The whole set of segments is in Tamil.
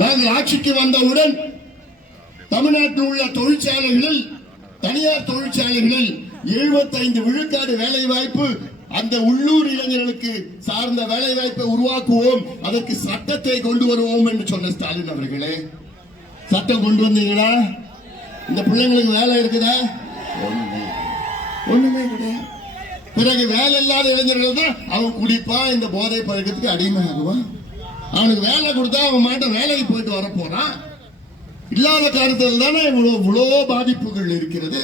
நாங்கள் ஆட்சிக்கு வந்தவுடன் தமிழ்நாட்டில் உள்ள தொழிற்சாலைகளில் தனியார் தொழிற்சாலைகளில் 75 விழுக்காடு வேலை வாய்ப்பு அந்த உள்ளூர் இளைஞர்களுக்கு சார்ந்த வேலை வாய்ப்பை உருவாக்குவோம் அதற்கு சட்டத்தை கொண்டு வருவோம் என்று சொன்ன ஸ்டாலின் அவர்களே. சட்டம் கொண்டு வந்தீங்களா இந்த பிள்ளைங்களுக்கு வேலை இருக்குதா? ஒண்ணுமே கிடையாது பிறகு வேலை இல்லாத இளைஞர்கள் தான் அவன் குடிப்பா இந்த போதை பழக்கத்துக்கு அடிமையாகுவான். அவனுக்கு வேலை கொடுத்தா அவன் மாட்ட வேலைக்கு போயிட்டு வர போறான். இல்லாத காரணத்தில் தானே இவ்வளோ இவ்வளோ பாதிப்புகள் இருக்கிறது.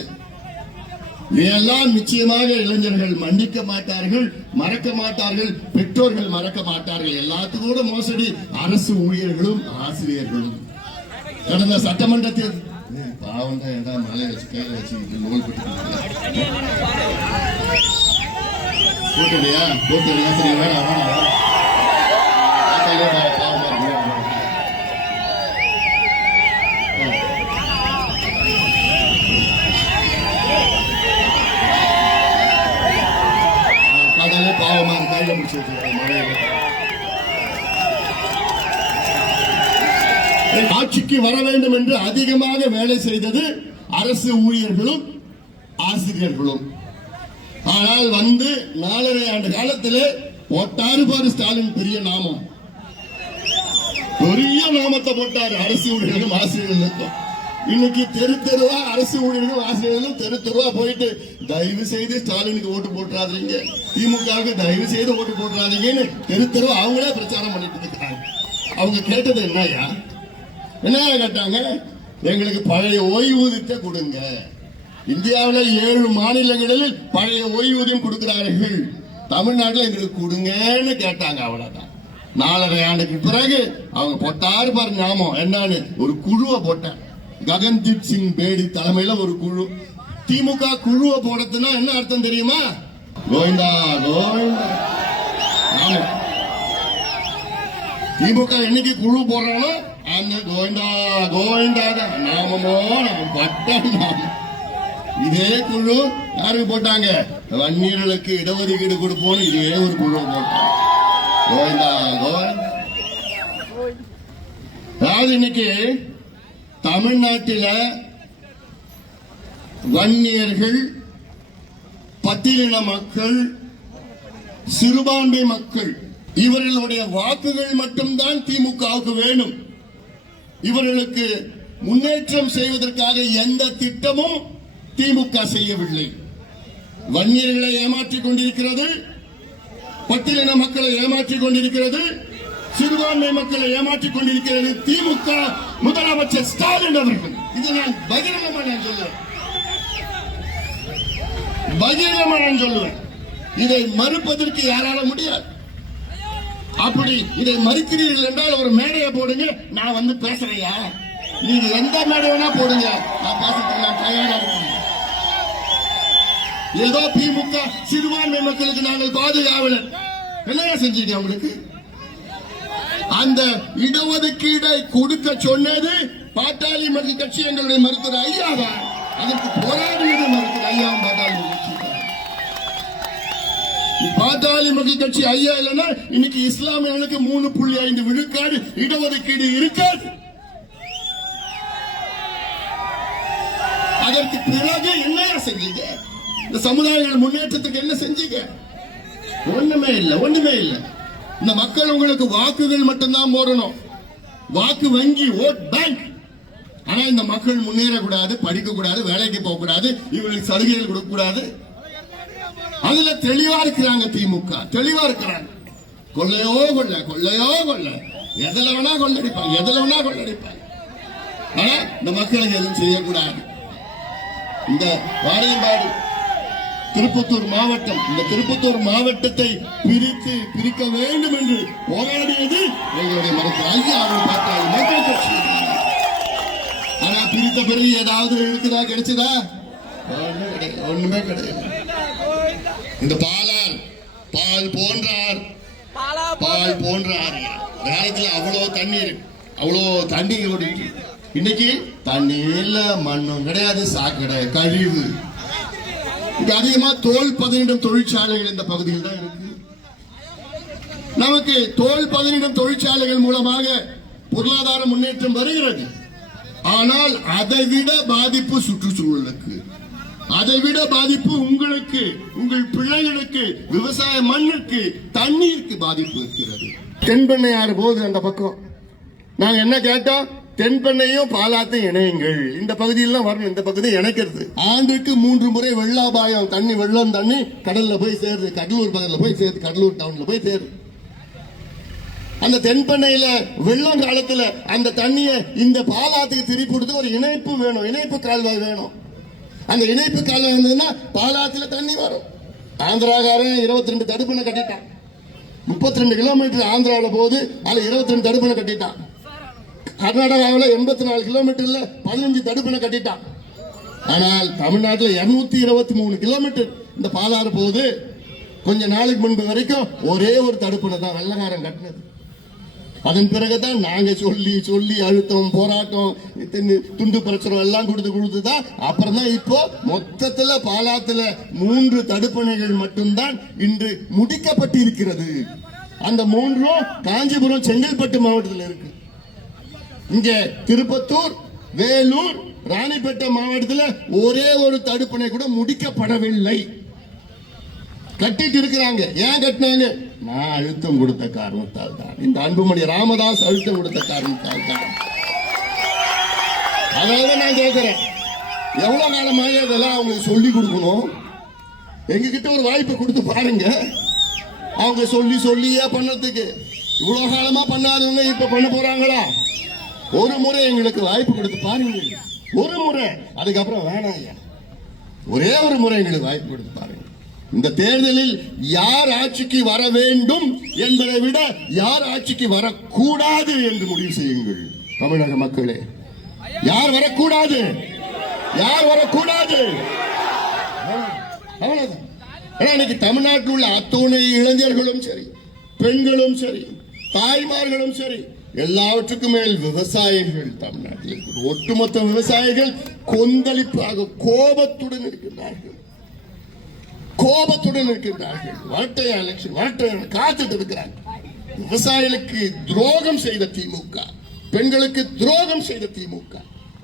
இதையெல்லாம் நிச்சயமாக இளைஞர்கள் மன்னிக்க மாட்டார்கள் மறக்க மாட்டார்கள் பெற்றோர்கள் மறக்க மாட்டார்கள். எல்லாத்துக்கூட மோசடி அரசு ஊழியர்களும் ஆசிரியர்களும். கடந்த சட்டமன்றத்தில் பாவம் தான் மலை வச்சு கையில வச்சு நூல் போட்டு போட்டுலையா போட்டுலையா சரி வேணாம் வேணாம். பாவமா ஆட்சிக்கு வர வேண்டும் என்று அதிகமாக வேலை செய்தது அரசு ஊழியர்களும் ஆசிரியர்களும். ஆனால் வந்து நாலரை ஆண்டு காலத்தில் ஒட்டாறு பாரு ஸ்டாலின் பெரிய நாமம் பெரிய நாமத்தை போட்டாரு அரசு ஊழியர்களும் ஆசிரியர்களுக்கும். இன்னைக்கு தெரு தெருவா அரசு ஊழியர்கள் ஆசிரியர்களும் தெரு தெருவா போயிட்டு தயவு செய்து ஸ்டாலினுக்கு ஓட்டு போட்டுறாதீங்க. திமுகவுக்கு தயவு செய்து ஓட்டு போட்டுறாதீங்கன்னு தெரு தெருவா அவங்களே பிரச்சாரம் பண்ணிட்டு இருக்காங்க. அவங்க கேட்டது என்னய்யா? என்ன கேட்டாங்க? எங்களுக்கு பழைய ஓய்வூதியத்தை கொடுங்க. இந்தியாவில் ஏழு மாநிலங்களில் பழைய ஓய்வூதியம் கொடுக்கிறார்கள். தமிழ்நாட்டில் எங்களுக்கு கொடுங்கன்னு கேட்டாங்க அவ்வளோதான் நாலரை ஆண்டுக்கு பிறகு அவங்க போட்டாரு பாரு ஞாபகம். என்னன்னு? ஒரு குழுவை போட்டேன். ககன்தீப் சிங் பேடி தலைமையில ஒரு குழு. திமுக குழுவை போடுறதுன்னா என்ன அர்த்தம் தெரியுமா? கோவிந்தா கோவிந்தா. ஆமா திமுக என்னைக்கு குழு போடுறானோ அந்த கோவிந்தா கோவிந்தா தான். நாமமோ நம்ம பட்டம் இதே குழு யாருக்கு போட்டாங்க? வன்னியர்களுக்கு இடஒதுக்கீடு கொடுப்போம்னு இதே ஒரு குழு போட்டாங்க. கோவிந்தா கோவிந்தா. அதாவது இன்னைக்கு தமிழ்நாட்டில் வன்னியர்கள் பத்திரின மக்கள் சிறுபான்மை மக்கள் இவர்களுடைய வாக்குகள் மட்டும்தான் திமுகவுக்கு வேணும். இவர்களுக்கு முன்னேற்றம் செய்வதற்காக எந்த திட்டமும் திமுக செய்யவில்லை. வன்னியர்களை ஏமாற்றிக் கொண்டிருக்கிறது பட்டியலின மக்களை ஏமாற்றிக் கொண்டிருக்கிறது சிறுபான்மை மக்களை ஏமாற்றிக் கொண்டிருக்கிறது திமுக முதலமைச்சர் ஸ்டாலின் அவர்கள். இது நான் பகிரங்கமா நான் சொல்லுவேன் பகிரங்கமா நான் சொல்லுவேன் இதை மறுப்பதற்கு யாரால முடியாது. அப்படி இதை மறுக்கிறீர்கள் என்றால் ஒரு மேடையை போடுங்க. நான் வந்து பேசுறையா? நீங்க எந்த மேடை வேணா போடுங்க. நான் பேசுறதுக்கு நான் தயாரா இருக்கேன். ஏதோ திமுக சிறுபான்மை மக்களுக்கு நாங்கள் பாதுகாவலர். என்னங்க செஞ்சீங்க உங்களுக்கு? அந்த இடஒதுக்கீடை கொடுக்க சொன்னது பாட்டாளி மக்கள் கட்சி எங்களுடைய மருத்துவர் ஐயா தான். அதற்கு போராடியது மருத்துவர் ஐயாவும் பாட்டாளி கட்சி. பாட்டாளி மக்கள் கட்சி ஐயா இல்லைன்னா இன்னைக்கு இஸ்லாமியர்களுக்கு மூணு புள்ளி ஐந்து விழுக்காடு இடஒதுக்கீடு இருக்காது. அதற்கு பிறகு என்ன செஞ்சீங்க? இந்த சமுதாயங்கள் முன்னேற்றத்துக்கு என்ன செஞ்சீங்க? ஒண்ணுமே இல்லை ஒண்ணுமே இல்லை. இந்த மக்கள் உங்களுக்கு வாக்குகள் மட்டும்தான் போடணும். வாக்கு வங்கி ஓட் பேங்க் ஆனா இந்த மக்கள் முன்னேறக்கூடாது படிக்க கூடாது வேலைக்கு போக கூடாது இவங்களுக்கு சலுகைகள் கொடுக்க கூடாது அதுல தெளிவா இருக்கிறாங்க திமுக. தெளிவா இருக்கிறாங்க. கொள்ளையோ கொள்ள கொள்ளையோ கொள்ள. எதுல வேணா கொள்ளடிப்பாங்க எதுல வேணா கொள்ளடிப்பாங்க. ஆனா இந்த மக்களுக்கு எதுவும் செய்யக்கூடாது. இந்த வாரியம்பாடி திருப்பத்தூர் மாவட்டம் இந்த திருப்பத்தூர் மாவட்டத்தை பிரித்து பிரிக்க வேண்டும் என்று போராடியது எங்களுடைய மனத்தில் ஐயா அவர் பார்த்தால் மக்கள் கட்சி. ஆனா பிரித்த பிறகு ஏதாவது இருக்குதா கிடைச்சதா? ஒண்ணுமே கிடையாது. ஒண்ணுமே கிடையாது இந்த பாலார் பால் போன்றார். பால் போன்றார். காலத்துல அவ்வளோ தண்ணீர் அவ்வளோ தண்ணி ஓடிட்டு இன்னைக்கு தண்ணி இல்லை மண்ணும் கிடையாது சாக்கடை கழிவு. இங்க அதிகமா தோல் பதனிடும் தொழிற்சாலைகள் இந்த பகுதியில் தான் இருக்கு. நமக்கு தோல் பதனிடும் தொழிற்சாலைகள் மூலமாக பொருளாதார முன்னேற்றம் வருகிறது. ஆனால் அதை விட பாதிப்பு சுற்றுச்சூழலுக்கு. அதை விட பாதிப்பு உங்களுக்கு உங்கள் பிள்ளைகளுக்கு விவசாய மண்ணுக்கு தண்ணீருக்கு பாதிப்பு இருக்கிறது. தென்பெண்ணையாறு போகுது அந்த பக்கம். நாங்க என்ன கேட்டோம் தென்பெண்ணையும் பாலாத்தையும் இணையுங்கள். இந்த பகுதியெல்லாம் வரணும். இந்த பகுதி இணைக்கிறது. ஆண்டுக்கு மூன்று முறை வெள்ளாபாயம் தண்ணி வெள்ளம் தண்ணி கடல்ல போய் சேருது. கடலூர் பகுதியில் போய் சேருது. கடலூர் டவுன்ல போய் சேருது. அந்த தென்பெண்ணையில வெள்ளம் காலத்துல அந்த தண்ணியை இந்த பாலாத்துக்கு திருப்பி கொடுத்து ஒரு இணைப்பு வேணும். இணைப்பு கால்வாய் வேணும். அந்த இணைப்பு கால்வாய் வந்ததுன்னா பாலாத்துல தண்ணி வரும். ஆந்திராகாரன் இருபத்தி ரெண்டு தடுப்பணை கட்டிட்டான். முப்பத்தி ரெண்டு கிலோமீட்டர் ஆந்திராவில் போகுது. அதில் இருபத்தி ரெண்டு தடுப்பணை கட்டிட்டான். கர்நாடகாவில் எண்பத்தி நாலு கிலோமீட்டர்ல பதினஞ்சு தடுப்பணை கட்டிட்டான். ஆனால் தமிழ்நாட்டில் இருநூத்தி இருபத்தி மூணு கிலோமீட்டர் இந்த பாலாறு போகுது. கொஞ்ச நாளைக்கு முன்பு வரைக்கும் ஒரே ஒரு தடுப்பணை தான் வெள்ளக்காரன் கட்டினது. அதன் பிறகுதான் நாங்க சொல்லி சொல்லி அழுத்தம் போராட்டம் இத்தனை துண்டு பிரச்சனை எல்லாம் கொடுத்து கொடுத்து தான் அப்புறம் தான் இப்போ மொத்தத்துல பாலாத்துல மூன்று தடுப்பணைகள் மட்டும்தான் இன்று முடிக்கப்பட்டிருக்கிறது. அந்த மூன்றும் காஞ்சிபுரம் செங்கல்பட்டு மாவட்டத்தில் இருக்கு. இங்க திருப்பத்தூர் வேலூர் ராணிப்பேட்டை மாவட்டத்தில் ஒரே ஒரு தடுப்பணை கூட முடிக்கப்படவில்லை. கட்டிட்டு இருக்கிறாங்க. ஏன் கட்டினாங்க? நான் அழுத்தம் கொடுத்த காரணத்தால் தான். இந்த அன்புமணி ராமதாஸ் அழுத்தம் கொடுத்த காரணத்தால் தான். அதனால நான் கேட்கிறேன் எவ்வளவு காலமாக அதெல்லாம் அவங்களுக்கு சொல்லி கொடுக்கணும்? எங்க கிட்ட ஒரு வாய்ப்பை கொடுத்து பாருங்க. அவங்க சொல்லி சொல்லியே பண்ணதுக்கு இவ்வளவு காலமா பண்ணாதவங்க இப்ப பண்ண போறாங்களா? ஒரு முறை எங்களுக்கு வாய்ப்பு கொடுத்து பாருங்கள். ஒரு முறை. அதுக்கப்புறம் வேணாம் ஐயா. ஒரே ஒரு முறை எங்களுக்கு வாய்ப்பு கொடுத்து பாருங்கள். இந்த தேர்தலில் யார் ஆட்சிக்கு வர வேண்டும் என்பதை விட யார் ஆட்சிக்கு வரக்கூடாது என்று முடிவு செய்யுங்கள். தமிழக மக்களே. யார் வரக்கூடாது? யார் வரக்கூடாது? அவ்வளவுதான். இன்னைக்கு தமிழ்நாட்டில் உள்ள அத்துணை இளைஞர்களும் சரி பெண்களும் சரி தாய்மார்களும் சரி எல்லாவற்றுக்கும் மேல் விவசாயிகள் தமிழ்நாட்டில் ஒட்டுமொத்த விவசாயிகள் கொந்தளிப்பாக கோபத்துடன் இருக்கின்றார்கள். கோபத்துடன் இருக்கின்றார்கள். வரட்டையா எலெக்ஷன் வாழ்க்கையான காத்துட்டு இருக்கிறாங்க. விவசாயிகளுக்கு துரோகம் செய்த திமுக. பெண்களுக்கு துரோகம் செய்த திமுக.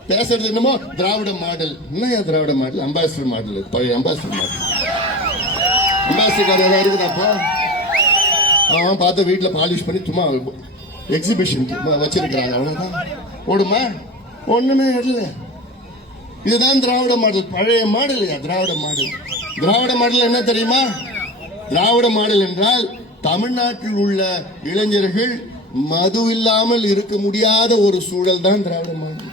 பேசுறது என்னமோ திராவிட மாடல். என்ன திராவிட மாடல்? Ambassador model. பழைய அம்பாசிடர் மாடல். அம்பாசிடர் இருக்குதாப்பா அவன் பார்த்து வீட்டில் பாலிஷ் பண்ணி சும்மா எக்ஸிபிஷன் வச்சிருக்கிறாங்க அவ்வளவுதான். ஓடுமா ஒண்ணுமே இல்லை இதுதான் திராவிட மாடல். பழைய மாடல் திராவிட மாடல். திராவிட மாடல் என்ன தெரியுமா? திராவிட மாடல் என்றால் தமிழ்நாட்டில் உள்ள இளைஞர்கள் மது இல்லாமல் இருக்க முடியாத ஒரு சூழல் தான் திராவிட மாடல்.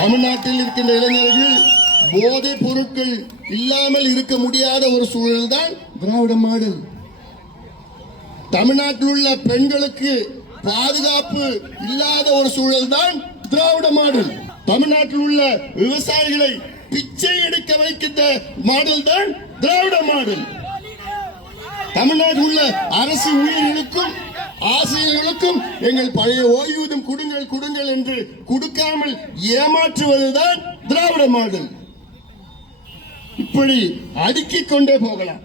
தமிழ்நாட்டில் இருக்கின்ற இளைஞர்கள் போதைப் பொருட்கள் இல்லாமல் இருக்க முடியாத ஒரு சூழல் தான் திராவிட மாடல். தமிழ்நாட்டில் உள்ள பெண்களுக்கு பாதுகாப்பு இல்லாத ஒரு சூழல் தான் திராவிட மாடல். தமிழ்நாட்டில் உள்ள விவசாயிகளை பிச்சை எடுக்க வைக்கின்ற மாடல் தான் திராவிட மாடல். தமிழ்நாட்டில் உள்ள அரசு ஊழியர்களுக்கும் ஆசிரியர்களுக்கும் எங்கள் பழைய ஓய்வூதியம் கொடுங்கள் கொடுங்கள் என்று கொடுக்காமல் ஏமாற்றுவதுதான் திராவிட மாடல். இப்படி அடுக்கிக் கொண்டே போகலாம்.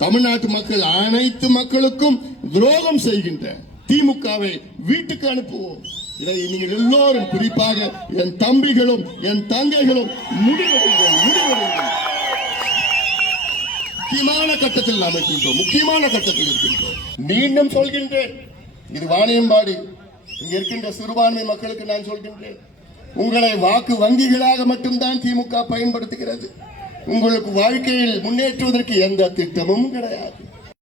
தமிழ்நாட்டு மக்கள் அனைத்து மக்களுக்கும் துரோகம் செய்கின்ற திமுகவை வீட்டுக்கு அனுப்புவோம். இதை நீங்கள் எல்லோரும் குறிப்பாக என் தம்பிகளும் என் தங்கைகளும் முடிவெடுங்கள் முடிவெடுங்கள். முக்கியமான கட்டத்தில் நாம் இருக்கின்றோம் முக்கியமான கட்டத்தில் இருக்கின்றோம். மீண்டும் சொல்கின்றேன் இது வாணியம்பாடி. இங்க இருக்கின்ற சிறுபான்மை மக்களுக்கு நான் சொல்கின்றேன் உங்களை வாக்கு வங்கிகளாக மட்டும்தான் திமுக பயன்படுத்துகிறது. உங்களுக்கு வாழ்க்கையில் முன்னேற்றுவதற்கு எந்த திட்டமும் கிடையாது.